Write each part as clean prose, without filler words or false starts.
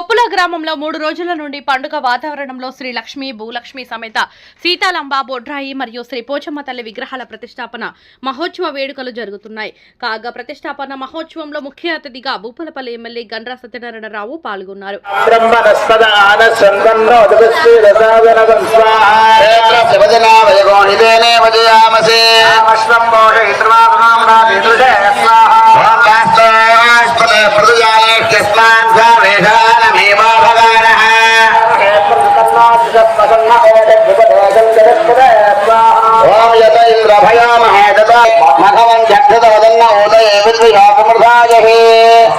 కొప్పుల గ్రామంలో 3 రోజుల నుండి పండుగ వాతావరణంలో శ్రీ లక్ష్మి భూలక్ష్మి సమేత సీతాలంబ బొడ్రాయి మరియు శ్రీ పోచమ్మ తల్లి విగ్రహాల ప్రతిష్టాపన మహోత్సవ వేడుకలు జరుగుతున్నాయి. కాగా ప్రతిష్టాపన మహోత్సవంలో ముఖ్య అతిథిగా భూపాలపల్లి ఎమ్మెల్యే గండ్ర సత్యనారాయణరావు పాల్గొన్నారు. ओम यत इंद्र भयामहे तत मघवं जक्षतवदन्न उदय विद्विषासमृधायहे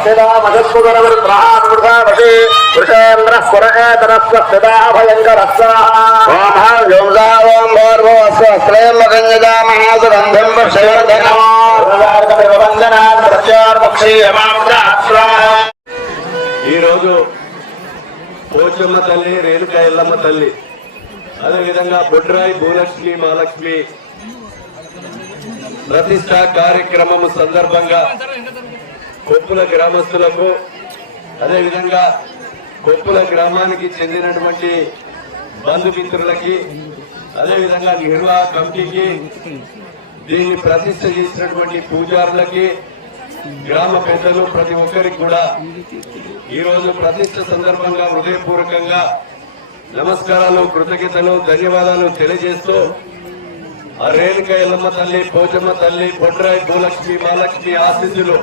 सदा मधुस्वरवृद्धामृधावसे वृषेन्द्रः पुरएतरस्वस्यदा भयङ्करस्वाहा ओम हव्योंसा ओम भोर्भुवस्वस्त्रयं मगञ्जदामहे सुगन्धं वर्षवर्धनम् वन्दनान् प्रत्यार्मुक्षीयमामृतास्वाहा ఈ రోజు పోచమ్మ తల్లి రేణుకా ఎల్లమ్మ తల్లి అదేవిధంగా బొడ్రాయి భూలక్ష్మి మహాలక్ష్మి ప్రతిష్ట కార్యక్రమం సందర్భంగా కొప్పుల గ్రామస్తులకు అదేవిధంగా కొప్పుల గ్రామానికి చెందినటువంటి బంధుమిత్రులకి అదేవిధంగా నిర్వాహక కమిటీకి దీన్ని ప్రతిష్ట చేసినటువంటి పూజారులకి గ్రామ పెద్దలు ప్రతి ఒక్కరికి కూడా ఈరోజు ప్రతిష్ట సందర్భంగా హృదయపూర్వకంగా నమస్కారాలు కృతజ్ఞతలు ధన్యవాదాలు తెలియజేస్తూ ఆ రేణుకా ఎల్లమ్మ తల్లి పోచమ్మ తల్లి బొడ్రాయి భూలక్ష్మి మహాలక్ష్మి ఆశీస్సులు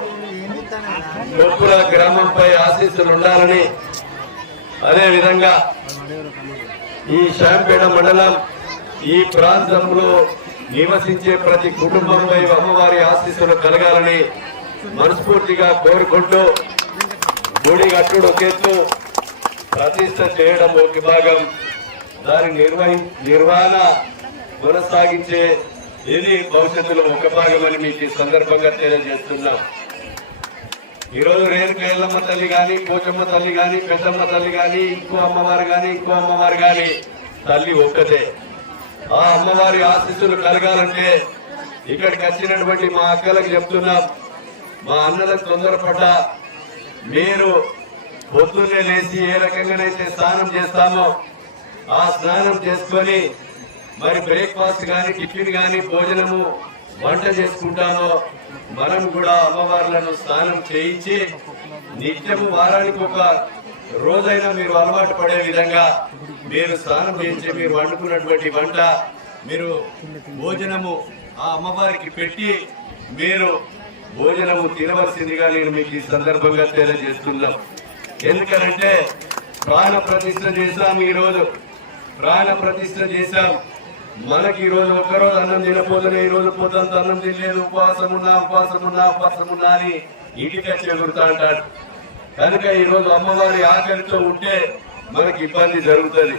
కొప్పుల గ్రామంపై ఆశీస్సులు ఉండాలని అదేవిధంగా ఈ శాంపేట మండలం ఈ ప్రాంతంలో నివసించే ప్రతి కుటుంబంపై అమ్మవారి ఆశీస్సులు కలగాలని మనస్ఫూర్తిగా కోరుకుంటూ గుడి కట్టుడు ఒక ఎత్తు ప్రతిష్ట చేయడం ఒక భాగం దాని నిర్వహణ కొనసాగించే ఇది భవిష్యత్తులో ఒక భాగం అని మీకు ఈ సందర్భంగా తెలియజేస్తున్నాం. ఈరోజు రేణుకా ఎల్లమ్మ తల్లి గాని పోచమ్మ తల్లి గాని పెద్దమ్మ తల్లి గాని ఇంకో అమ్మవారు గాని తల్లి ఒక్కటే. ఆ అమ్మవారి ఆశీస్సులు కలగాలంటే ఇక్కడికి వచ్చినటువంటి మా అక్కలకు చెప్తున్నాం, మా అన్నలకు తొందరపడ్డా మీరు పొద్దున్నే లేచి ఏ రకంగానైతే స్నానం చేస్తామో ఆ స్నానం చేసుకొని మరి బ్రేక్ఫాస్ట్ గాని టిఫిన్ గాని భోజనము వంట చేసుకుంటామో మనం కూడా అమ్మవార్లను స్నానం చేయించి నిత్యము వారానికి ఒక రోజైనా మీరు అలవాటు పడే విధంగా మీరు స్నానం చేయించి మీరు వండుకున్నటువంటి వంట మీరు భోజనము ఆ అమ్మవారికి పెట్టి మీరు భోజనము తినవలసిందిగా నేను మీకు ఈ సందర్భంగా తెలియజేస్తున్నాం. ఎందుకంటే ప్రాణ ప్రతిష్ఠ చేశాం. ఈరోజు ప్రాణ ప్రతిష్ఠ చేశాం. మనకి ఈరోజు ఒక్కరోజు అన్నం తినపోతేనే ఈరోజు పొద్దుంత అన్నం తినలేదు, ఉపవాసం ఉన్నా అని ఇంటికి చెగురుతా అంటాడు. కనుక ఈరోజు అమ్మవారి ఆకలితో ఉంటే మనకి ఇబ్బంది జరుగుతుంది.